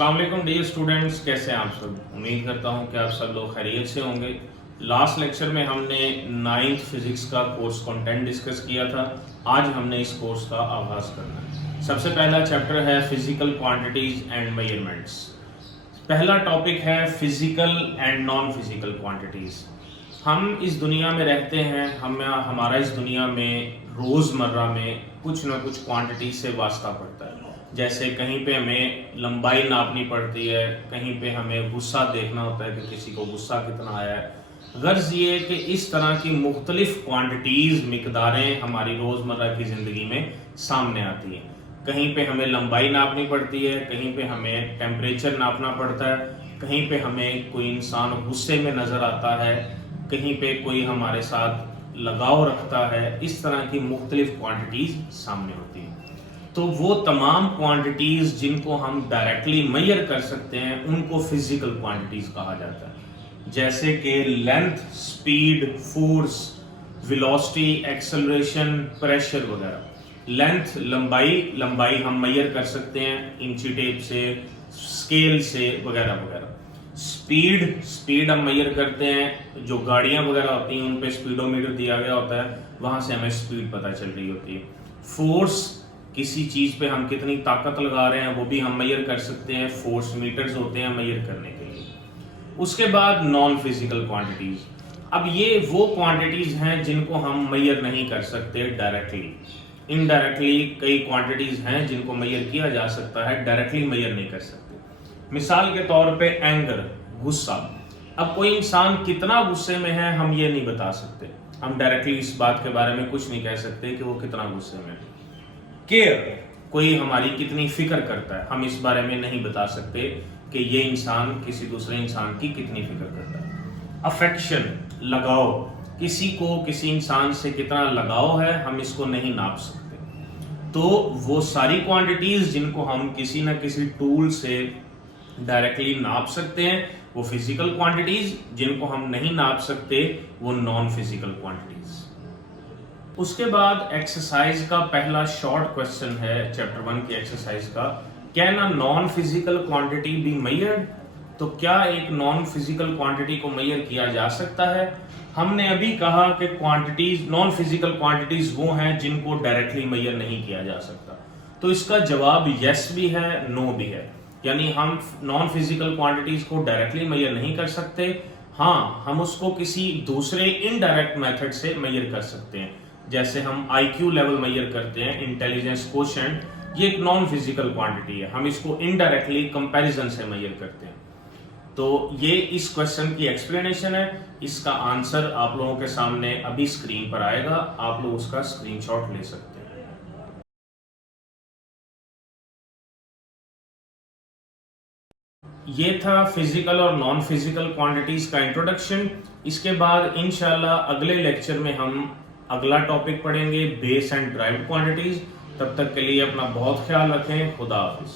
अस्सलाम वालेकुम dear students, कैसे हैं आप सब। उम्मीद करता हूं कि आप सब लोग खैरियत से होंगे। लास्ट लेक्चर में हमने 9th फिजिक्स का कोर्स कंटेंट डिस्कस किया था। आज हमने इस कोर्स का आगाज करना है। सबसे पहला चैप्टर है फिजिकल क्वांटिटीज एंड मेजरमेंट्स। पहला टॉपिक है physical and non physical quantities. हम इस दुनिया में रहते हैं, हमारा इस दुनिया में रोज़मर्रा में कुछ ना कुछ क्वांटिटी से वास्ता पड़ता है। जैसे कहीं पे हमें लंबाई नापनी पड़ती है, कहीं पे हमें गुस्सा देखना होता है कि किसी को गुस्सा कितना आया है। गर्ज ये कि इस तरह की मुख्तलिफ क्वांटिटीज़ मिकदारें हमारी रोज़मर्रा की ज़िंदगी में सामने आती हैं। कहीं पे हमें लंबाई नापनी पड़ती है, कहीं पे हमें टेम्परेचर नापना पड़ता है, कहीं पे हमें कोई इंसान गुस्से में नज़र आता है, कहीं पे कोई हमारे साथ लगाव रखता है। इस तरह की मुख्तलिफ क्वांटिटीज़ सामने होती हैं। तो वो तमाम क्वांटिटीज़ जिनको हम डायरेक्टली मेजर कर सकते हैं उनको फिजिकल क्वांटिटीज़ कहा जाता है। जैसे कि length, speed, force, velocity, acceleration, pressure वगैरह। लेंथ लंबाई हम मेजर कर सकते हैं इंची टेप से, स्केल से वगैरह वगैरह। स्पीड हम मेजर करते हैं, जो गाड़ियां वगैरह होती हैं उन पे स्पीडोमीटर दिया गया होता है, वहां से हमें स्पीड पता चल रही होती है। फोर्स, किसी चीज पे हम कितनी ताकत लगा रहे हैं वो भी हम मेजर कर सकते हैं, फोर्स मीटर्स होते हैं मेजर करने के लिए। उसके बाद नॉन फिजिकल क्वांटिटीज। अब ये वो क्वांटिटीज हैं जिनको हम मेजर नहीं कर सकते डायरेक्टली। इनडायरेक्टली कई क्वांटिटीज हैं जिनको मेजर किया जा सकता है, डायरेक्टली मेजर नहीं कर सकते। मिसाल के तौर पे एंगर, गुस्सा। अब कोई इंसान कितना गुस्से में है हम ये नहीं बता सकते, हम डायरेक्टली इस बात के बारे में कुछ नहीं कह सकते कि वो कितना गुस्से में है। केयर, कोई हमारी कितनी फिक्र करता है, हम इस बारे में नहीं बता सकते कि ये इंसान किसी दूसरे इंसान की कितनी फिक्र करता है। अफेक्शन, लगाव, किसी को किसी इंसान से कितना लगाव है हम इसको नहीं नाप सकते। तो वो सारी क्वांटिटीज जिनको हम किसी ना किसी टूल से डायरेक्टली नाप सकते हैं वो फिजिकल क्वांटिटीज, जिनको हम नहीं नाप सकते वो नॉन फिजिकल क्वांटिटीज। उसके बाद एक्सरसाइज का पहला शॉर्ट क्वेश्चन है चैप्टर 1 की एक्सरसाइज का। Can a non physical quantity be measured? तो क्या एक नॉन फिजिकल क्वांटिटी को मेजर किया जा सकता है? हमने अभी कहा कि क्वांटिटीज, नॉन फिजिकल क्वांटिटीज वो हैं जिनको डायरेक्टली मेजर नहीं किया जा सकता। तो इसका जवाब यस भी है, नो भी है। यानी हम नॉन फिजिकल क्वांटिटीज को डायरेक्टली मेजर नहीं कर सकते, हाँ हम उसको किसी दूसरे इनडायरेक्ट मेथड से मेजर कर सकते हैं। जैसे हम IQ लेवल मेजर करते हैं, इंटेलिजेंस कोशेंट, ये एक नॉन फिजिकल क्वांटिटी है, हम इसको इनडायरेक्टली कंपैरिजन से मेजर करते हैं। तो ये इस क्वेश्चन की एक्सप्लेनेशन है। इसका आंसर आप लोगों के सामने अभी स्क्रीन पर आएगा, आप लोग उसका स्क्रीनशॉट ले सकते हैं। ये था फिजिकल और नॉन फिजिकल क्वांटिटीज का इंट्रोडक्शन। इसके बाद इंशाल्लाह अगले लेक्चर में हम अगला टॉपिक पढ़ेंगे, बेस एंड ड्राइव्ड क्वांटिटीज। तब तक के लिए अपना बहुत ख्याल रखें। खुदा हाफिज।